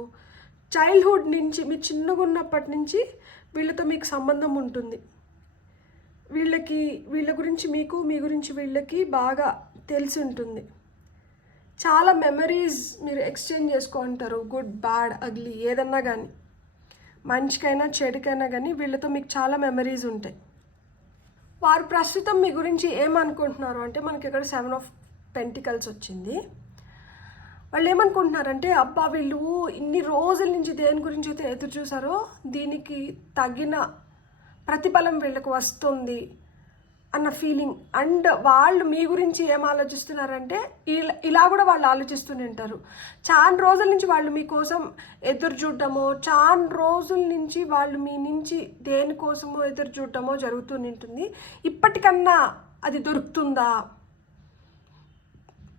చైల్డ్హుడ్ నుంచి మీరు చిన్నగా ఉన్నప్పటి నుంచి వీళ్ళతో మీకు సంబంధం ఉంటుంది. వీళ్ళ గురించి మీకు, మీ గురించి వీళ్ళకి బాగా తెలిసి ఉంటుంది. చాలా మెమరీస్ మీరు ఎక్స్చేంజ్ చేసుకుంటారు, గుడ్ బ్యాడ్ అగ్లీ ఏదన్నా కానీ, మంచికైనా చెడుకైనా కానీ వీళ్ళతో మీకు చాలా మెమరీస్ ఉంటాయి. వారు ప్రస్తుతం మీ గురించి ఏమనుకుంటున్నారు అంటే మనకి ఇక్కడ 7 ఆఫ్ పెంటికల్స్ వచ్చింది. వాళ్ళు ఏమనుకుంటున్నారంటే అబ్బా వీళ్ళు ఇన్ని రోజుల నుంచి దేని గురించి అయితే ఎదురు చూసారో దీనికి తగిన ప్రతిఫలం వీళ్ళకి వస్తుంది అన్న ఫీలింగ్. అండ్ వాళ్ళు మీ గురించి ఏం ఆలోచిస్తున్నారంటే ఇలా కూడా వాళ్ళు ఆలోచిస్తూనే ఉంటారు. చాలా రోజుల నుంచి వాళ్ళు మీకోసం ఎదురు చూడటమో, చాలా రోజుల నుంచి వాళ్ళు మీ నుంచి దేనికోసమో ఎదురు చూడటమో జరుగుతూ ఉంటుంది. ఇప్పటికన్నా అది దొరుకుతుందా,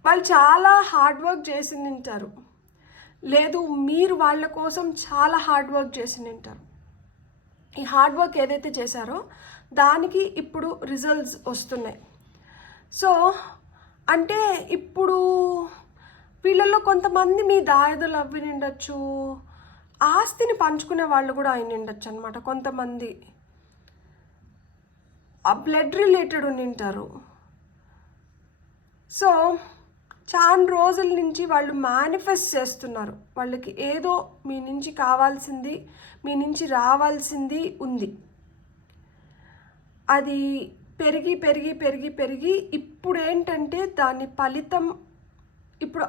వాళ్ళు చాలా హార్డ్ వర్క్ చేసి ఉంటారు, లేదు మీరు వాళ్ళ కోసం చాలా హార్డ్ వర్క్ చేసి ఉంటారు. ఈ హార్డ్ వర్క్ ఏదైతే చేశారో దానికి ఇప్పుడు రిజల్ట్స్ వస్తున్నాయి. సో అంటే ఇప్పుడు వీళ్ళల్లో కొంతమంది మీ దాయదులు అవ్వి ఉండొచ్చు, ఆస్తిని పంచుకునే వాళ్ళు కూడా అయిన ఉండొచ్చు అనమాట. కొంతమంది ఆ బ్లడ్ రిలేటెడ్ ఉండింటారు. సో చాలా రోజుల నుంచి వాళ్ళు మేనిఫెస్ట్ చేస్తున్నారు, వాళ్ళకి ఏదో మీ నుంచి కావాల్సింది, మీ నుంచి రావాల్సింది ఉంది. అది పెరిగి పెరిగి పెరిగి పెరిగి ఇప్పుడు ఏంటంటే దాని ఫలితం ఇప్పుడు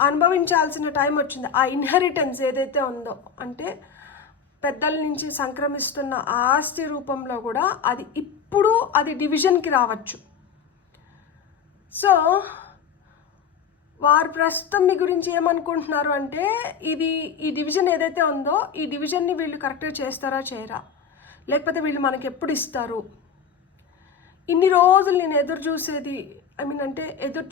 అనుభవించాల్సిన టైం వచ్చింది. ఆ ఇన్హెరిటెన్స్ ఏదైతే ఉందో అంటే పెద్దల నుంచి సంక్రమిస్తున్న ఆస్తి రూపంలో కూడా అది అప్పుడు అది డివిజన్కి రావచ్చు. సో వారు ప్రస్తుతం మీ గురించి ఏమనుకుంటున్నారు అంటే ఈ డివిజన్ ఏదైతే ఉందో ఈ డివిజన్ని వీళ్ళు కరెక్ట్గా చేస్తారా చేయరా, లేకపోతే వీళ్ళు మనకి ఎప్పుడు ఇస్తారు, ఇన్ని రోజులు నేను ఎదురు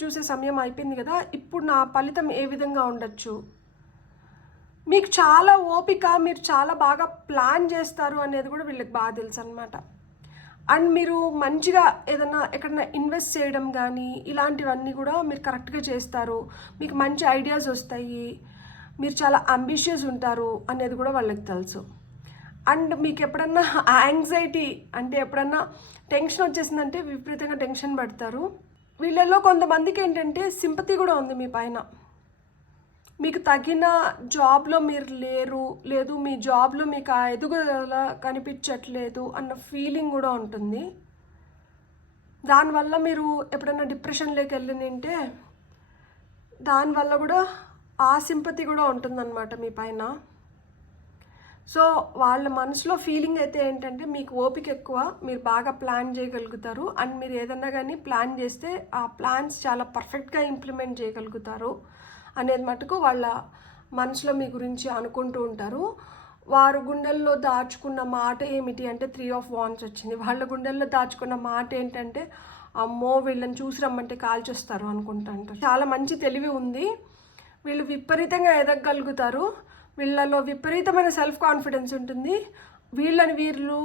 చూసే సమయం అయిపోయింది కదా, ఇప్పుడు నా ఫలితం ఏ విధంగా ఉండొచ్చు, మీకు చాలా ఓపిక, మీరు చాలా బాగా ప్లాన్ చేస్తారు అనేది కూడా వీళ్ళకి బాగా తెలుసు అనమాట. అండ్ మీరు మంచిగా ఎక్కడన్నా ఇన్వెస్ట్ చేయడం కానీ ఇలాంటివన్నీ కూడా మీరు కరెక్ట్గా చేస్తారు, మీకు మంచి ఐడియాస్ వస్తాయి, మీరు చాలా అంబిషియస్ ఉంటారు అనేది కూడా వాళ్ళకి తెలుసు. అండ్ మీకు ఎప్పుడన్నా యాంగ్జైటీ అంటే ఎప్పుడన్నా టెన్షన్ వచ్చేసిందంటే విపరీతంగా టెన్షన్ పడతారు. వీళ్ళల్లో కొంతమందికి ఏంటంటే సింపతి కూడా ఉంది మీ పైన, మీకు తగిన జాబ్లో మీరు లేదు మీ జాబ్లో మీకు ఆ ఎదుగుదల కనిపించట్లేదు అన్న ఫీలింగ్ కూడా ఉంటుంది. దానివల్ల మీరు ఎప్పుడైనా డిప్రెషన్లోకి వెళ్ళినంటే దానివల్ల కూడా ఆ సింపతి కూడా ఉంటుందన్నమాట మీ పైన. సో వాళ్ళ మనసులో ఫీలింగ్ అయితే ఏంటంటే మీకు ఓపిక ఎక్కువ, మీరు బాగా ప్లాన్ చేయగలుగుతారు, అండ్ మీరు ఏదన్నా కానీ ప్లాన్ చేస్తే ఆ ప్లాన్స్ చాలా పర్ఫెక్ట్గా ఇంప్లిమెంట్ చేయగలుగుతారు అనేది మటుకు వాళ్ళ మనసులో మీ గురించి అనుకుంటూ ఉంటారు. వారు గుండెల్లో దాచుకున్న మాట ఏమిటి అంటే 3 of Wands వచ్చింది. వాళ్ళ గుండెల్లో దాచుకున్న మాట ఏంటంటే అమ్మో వీళ్ళని చూసి రమ్మంటే కాల్చొస్తారు అనుకుంటారు. చాలా మంచి తెలివి ఉంది, వీళ్ళు విపరీతంగా ఎదగగలుగుతారు, వీళ్ళలో విపరీతమైన సెల్ఫ్ కాన్ఫిడెన్స్ ఉంటుంది. వీళ్ళు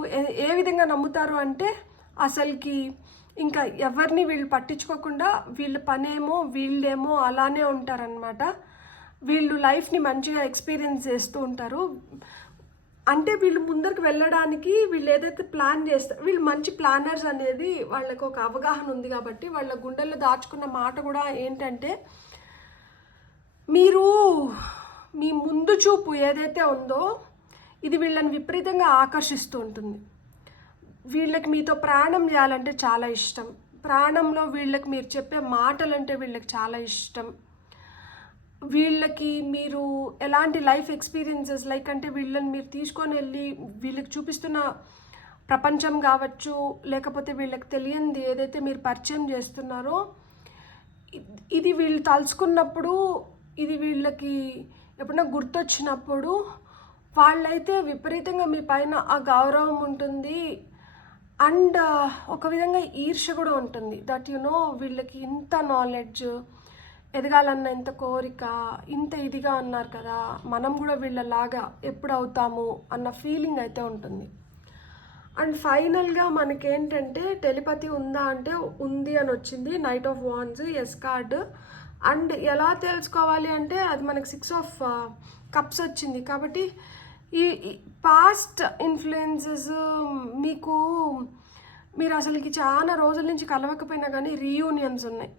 ఏ విధంగా నమ్ముతారు అంటే అసలుకి ఇంకా ఎవరిని వీళ్ళు పట్టించుకోకుండా వీళ్ళ పనేమో వీళ్ళేమో అలానే ఉంటారనమాట. వీళ్ళు లైఫ్ని మంచిగా ఎక్స్పీరియన్స్ చేస్తూ ఉంటారు. అంటే వీళ్ళు ముందరికి వెళ్ళడానికి వీళ్ళు ఏదైతే ప్లాన్ చేస్తారు, వీళ్ళు మంచి ప్లానర్స్ అనేది వాళ్ళకు ఒక అవగాహన ఉంది కాబట్టి వాళ్ళ గుండెల్లో దాచుకున్న మాట కూడా ఏంటంటే మీరు మీ ముందు చూపు ఏదైతే ఉందో ఇది వీళ్ళని విపరీతంగా ఆకర్షిస్తూ ఉంటుంది. వీళ్ళకి మీతో ప్రయాణం చేయాలంటే చాలా ఇష్టం, ప్రాణంలో వీళ్ళకి మీరు చెప్పే మాటలంటే వీళ్ళకి చాలా ఇష్టం. వీళ్ళకి మీరు ఎలాంటి లైఫ్ ఎక్స్పీరియన్సెస్ అంటే వీళ్ళని మీరు తీసుకొని వెళ్ళి వీళ్ళకి చూపిస్తున్న ప్రపంచం కావచ్చు, లేకపోతే వీళ్ళకి తెలియంది ఏదైతే మీరు పరిచయం చేస్తున్నారో ఇది వీళ్ళు తలుచుకున్నప్పుడు, ఇది వీళ్ళకి ఎప్పుడైనా గుర్తొచ్చినప్పుడు వాళ్ళైతే విపరీతంగా మీ పైన ఆ గౌరవం ఉంటుంది. అండ్ ఒక విధంగా ఈర్ష్య కూడా ఉంటుంది. దట్ వీళ్ళకి ఇంత నాలెడ్జ్, ఎదగాలన్న ఇంత కోరిక, ఇంత ఇదిగా ఉన్నారు కదా, మనం కూడా వీళ్ళలాగా ఎప్పుడు అవుతాము అన్న ఫీలింగ్ అయితే ఉంటుంది. అండ్ ఫైనల్గా మనకేంటంటే టెలిపతి ఉందా అంటే ఉంది అని వచ్చింది. Knight of wands, yes card. And ఎలా తెలుసుకోవాలి అంటే అది మనకి 6 of Cups వచ్చింది. కాబట్టి ఈ పాస్ట్ ఇన్ఫ్లుయెన్సెస్ మీరు అసలుకి చాలా రోజుల నుంచి కలవకపోయినా కానీ రీయూనియన్స్ ఉన్నాయి,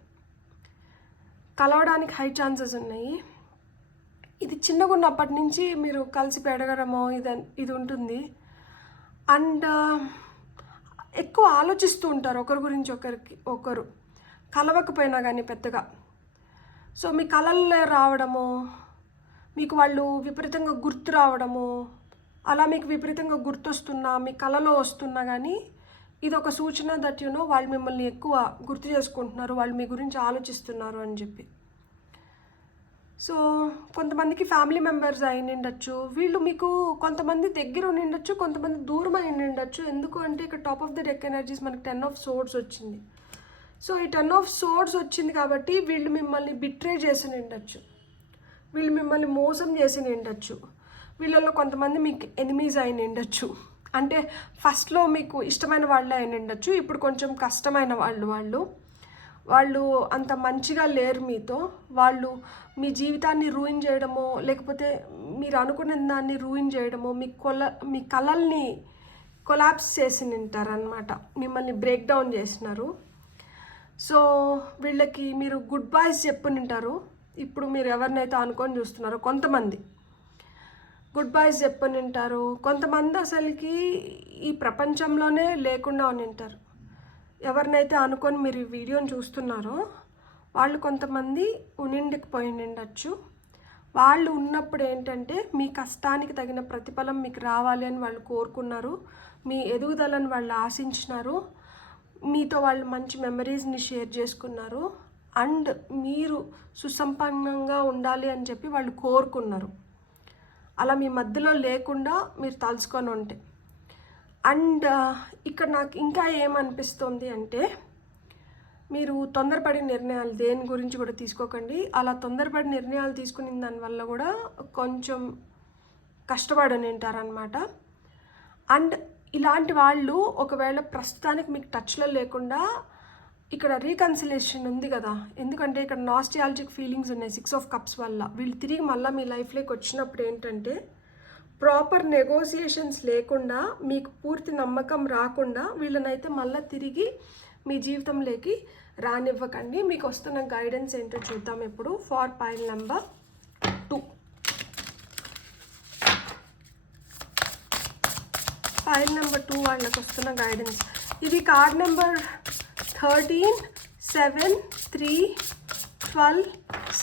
కలవడానికి హై ఛాన్సెస్ ఉన్నాయి. ఇది చిన్నగా ఉన్నప్పటి నుంచి మీరు కలిసి పెరగడమో ఇది ఉంటుంది. అండ్ ఎక్కువ ఆలోచిస్తూ ఉంటారు ఒకరి గురించి ఒకరు కలవకపోయినా కానీ పెద్దగా. సో మీ కళల్లో రావడము, మీకు వాళ్ళు విపరీతంగా గుర్తు రావడము, అలా మీకు విపరీతంగా గుర్తొస్తున్నా మీ కళలో వస్తున్నా కానీ ఇది ఒక సూచన దట్ వాళ్ళు మిమ్మల్ని ఎక్కువ గుర్తు చేసుకుంటున్నారు, వాళ్ళు మీ గురించి ఆలోచిస్తున్నారు అని చెప్పి. సో కొంతమందికి ఫ్యామిలీ మెంబర్స్ అయినిండొచ్చు, వీళ్ళు మీకు కొంతమంది దగ్గర ఉండిండొచ్చు, కొంతమంది దూరం అయినిండొచ్చు. ఎందుకు అంటే ఇక్కడ top of the deck energies మనకి 10 of Swords వచ్చింది. సో ఈ 10 of Swords వచ్చింది కాబట్టి వీళ్ళు మిమ్మల్ని బిట్రే చేసి నిండొచ్చు, వీళ్ళు మిమ్మల్ని మోసం చేసి నిండొచ్చు. వీళ్ళల్లో కొంతమంది మీకు ఎనిమీస్ అయిన ఉండొచ్చు, అంటే ఫస్ట్లో మీకు ఇష్టమైన వాళ్ళే అయిన ఉండొచ్చు, ఇప్పుడు కొంచెం కష్టమైన వాళ్ళు అంత మంచిగా లేరు మీతో. వాళ్ళు మీ జీవితాన్ని రూయిన్ చేయడమో, లేకపోతే మీరు అనుకున్న దాన్ని రూయిన్ చేయడమో, మీ కళల్ని కొలాప్స్ చేసి నింటారనమాట, మిమ్మల్ని బ్రేక్ డౌన్ చేసినారు. సో వీళ్ళకి మీరు గుడ్ బైస్ చెప్పునింటారు. ఇప్పుడు మీరు ఎవరినైతే అనుకొని చూస్తున్నారో కొంతమంది గుడ్ బైస్ చెప్పనింటారు, కొంతమంది అసలుకి ఈ ప్రపంచంలోనే లేకుండా ఉనింటారు. ఎవరినైతే అనుకొని మీరు ఈ వీడియోని చూస్తున్నారో వాళ్ళు కొంతమంది ఉనిండికి ఉండొచ్చు. వాళ్ళు ఉన్నప్పుడు ఏంటంటే మీ కష్టానికి తగిన ప్రతిఫలం మీకు రావాలి అని వాళ్ళు కోరుకున్నారు, మీ ఎదుగుదలను వాళ్ళు ఆశించినారు. మీతో వాళ్ళు మంచి మెమరీస్ని షేర్ చేసుకున్నారు అండ్ మీరు సుసంపన్నంగా ఉండాలి అని చెప్పి వాళ్ళు కోరుకున్నారు. అలా మీ మధ్యలో లేకుండా మీరు తలుచుకొని ఉంటే. అండ్ ఇక్కడ నాకు ఇంకా ఏమనిపిస్తుంది అంటే, మీరు తొందరపడి నిర్ణయాలు దేని గురించి కూడా తీసుకోకండి. అలా తొందరపడి నిర్ణయాలు తీసుకునే దానివల్ల కూడా కొంచెం కష్టపడని ఉంటారనమాట. అండ్ ఇలాంటి వాళ్ళు ఒకవేళ ప్రస్తుతానికి మీకు టచ్లో లేకుండా, ఇక్కడ రీకన్సిలేషన్ ఉంది కదా, ఎందుకంటే ఇక్కడ నాస్టాల్జిక్ ఫీలింగ్స్ ఉన్నాయి 6 of Cups వల్ల. వీళ్ళు తిరిగి మళ్ళీ మీ లైఫ్లోకి వచ్చినప్పుడు ఏంటంటే, ప్రాపర్ నెగోసియేషన్స్ లేకుండా, మీకు పూర్తి నమ్మకం రాకుండా వీళ్ళనైతే మళ్ళీ తిరిగి మీ జీవితంలోకి రానివ్వకండి. మీకు వస్తున్న గైడెన్స్ ఏంటో చూద్దాం ఇప్పుడు. For pile number 2. Pile number 2 వాళ్ళకి వస్తున్న గైడెన్స్. ఇది కార్డ్ నెంబర్ 13, 7, 3, 12,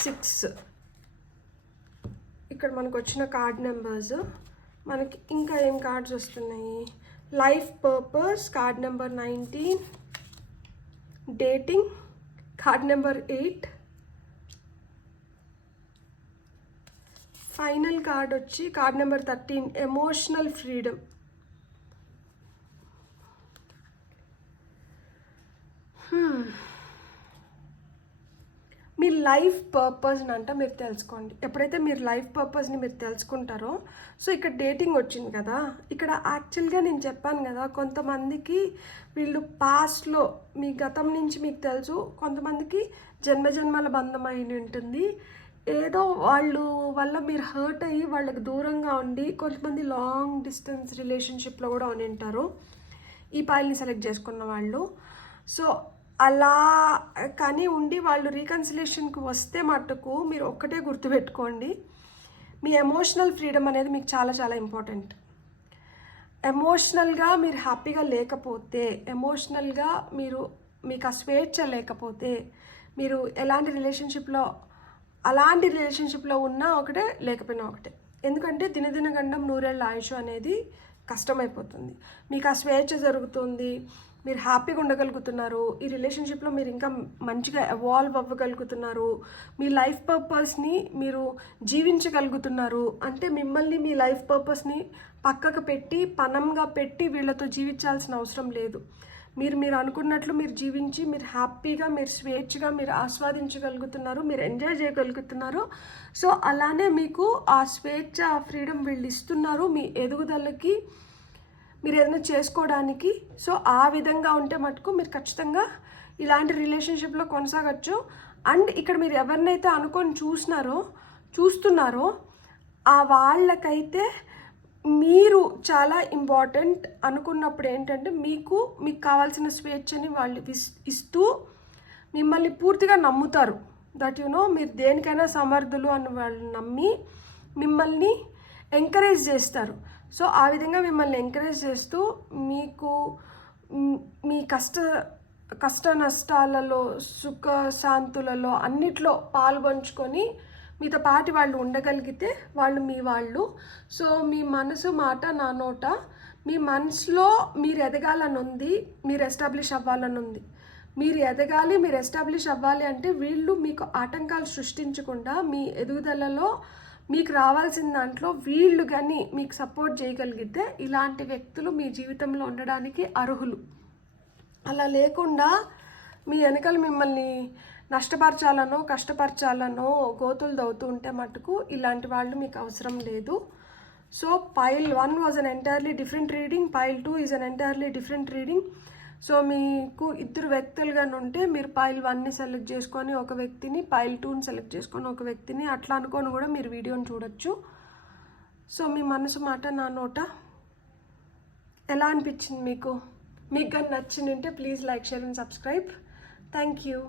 6. ఇక్కడ మనకు వచ్చిన కార్డ్ నెంబర్స్. మనకి ఇంకా ఏం కార్డ్స్ వస్తున్నాయి? Life purpose card number 19, dating card number 8, final card వచ్చి కార్డ్ నెంబర్ 13, ఎమోషనల్ ఫ్రీడమ్. మీ లైఫ్ పర్పస్ని అంట మీరు తెలుసుకోండి. ఎప్పుడైతే మీరు లైఫ్ పర్పస్ని మీరు తెలుసుకుంటారో, సో ఇక్కడ డేటింగ్ వచ్చింది కదా, ఇక్కడ యాక్చువల్గా నేను చెప్పాను కదా, కొంతమందికి వీళ్ళు పాస్ట్లో మీ గతం నుంచి మీకు తెలుసు, కొంతమందికి జన్మజన్మల బంధం అయి ఉంటుంది. ఏదో వాళ్ళు వల్ల మీరు హర్ట్ అయ్యి వాళ్ళకి దూరంగా ఉండి, కొంతమంది లాంగ్ డిస్టెన్స్ రిలేషన్షిప్లో కూడా అని ఉంటారు ఈ పైల్ని సెలెక్ట్ చేసుకున్న వాళ్ళు. సో అలా కానీ ఉండి వాళ్ళు రీకన్సిలేషన్కి వస్తే మట్టుకు మీరు ఒక్కటే గుర్తుపెట్టుకోండి, మీ ఎమోషనల్ ఫ్రీడమ్ అనేది మీకు చాలా చాలా ఇంపార్టెంట్. ఎమోషనల్గా మీరు హ్యాపీగా లేకపోతే, ఎమోషనల్గా మీకు ఆ స్వేచ్ఛ లేకపోతే, మీరు అలాంటి రిలేషన్షిప్లో ఉన్నా ఒకటే, లేకపోయినా ఒకటే. ఎందుకంటే దినదిన గండం నూరేళ్ళ ఆయుష్ అనేది కష్టమైపోతుంది. మీకు ఆ స్వేచ్ఛ జరుగుతుంది, మీరు హ్యాపీగా ఉండగలుగుతున్నారు, ఈ రిలేషన్షిప్లో మీరు ఇంకా మంచిగా ఎవాల్వ్ అవ్వగలుగుతున్నారు, మీ లైఫ్ పర్పస్ని మీరు జీవించగలుగుతున్నారు. అంటే మిమ్మల్ని మీ లైఫ్ పర్పస్ని పక్కకు పెట్టి పణంగా పెట్టి వీళ్ళతో జీవించాల్సిన అవసరం లేదు. మీరు అనుకున్నట్లు మీరు జీవించి, మీరు హ్యాపీగా, మీరు స్వేచ్ఛగా మీరు ఆస్వాదించగలుగుతున్నారు, మీరు ఎంజాయ్ చేయగలుగుతున్నారు. సో అలానే మీకు ఆ స్వేచ్ఛ, ఆ ఫ్రీడమ్ వీళ్ళు ఇస్తున్నారు మీ ఎదుగుదలకి, మీరు ఏదైనా చేసుకోవడానికి. సో ఆ విధంగా ఉంటే మటుకు మీరు ఖచ్చితంగా ఇలాంటి రిలేషన్షిప్లో కొనసాగచ్చు. అండ్ ఇక్కడ మీరు ఎవరినైతే అనుకొని చూస్తున్నారో ఆ వాళ్ళకైతే మీరు చాలా ఇంపార్టెంట్ అనుకున్నప్పుడు ఏంటంటే, మీకు కావాల్సిన స్వేచ్ఛని వాళ్ళు ఇస్తూ మిమ్మల్ని పూర్తిగా నమ్ముతారు. దట్ మీరు దేనికైనా సమర్థులు అని వాళ్ళు నమ్మి మిమ్మల్ని ఎంకరేజ్ చేస్తారు. సో ఆ విధంగా మిమ్మల్ని ఎంకరేజ్ చేస్తూ మీకు మీ కష్ట నష్టాలలో, సుఖ శాంతులలో అన్నిట్లో పాల్పంచుకొని మీతో పాటి వాళ్ళు ఉండగలిగితే వాళ్ళు మీ వాళ్ళు. సో మీ మనసు మాట నా నోట. మీ మనసులో మీరు ఎదగాలని ఉంది, మీరు ఎస్టాబ్లిష్ అవ్వాలని ఉంది. మీరు ఎదగాలి, మీరు ఎస్టాబ్లిష్ అవ్వాలి అంటే వీళ్ళు మీకు ఆటంకాలు సృష్టించకుండా మీ ఎదుగుదలలో మీకు రావాల్సిన దాంట్లో వీళ్ళు కానీ మీకు సపోర్ట్ చేయగలిగితే ఇలాంటి వ్యక్తులు మీ జీవితంలో ఉండడానికి అర్హులు. అలా లేకుండా మీ వెనకాల మిమ్మల్ని నష్టపరచాలనో కష్టపరచాలనో గోతులు దవ్వుతూ ఉంటే మటుకు ఇలాంటి వాళ్ళు మీకు అవసరం లేదు. So pile 1 was an entirely different reading, pile 2 is an entirely different reading. So మీకు 2 వ్యక్తులుగా ఉంటే మీరు పైల్ 1ని సెలెక్ట్ చేసుకొని ఒక వ్యక్తిని, పైల్ 2ని సెలెక్ట్ చేసుకొని ఒక వ్యక్తిని, అట్లా అనుకొని కూడా మీరు వీడియోని చూడొచ్చు. సో మీ మనసు మాట నా నోట. ఎలా అనిపించింది మీకు కానీ నచ్చిందంటే please like, share and subscribe. Thank you.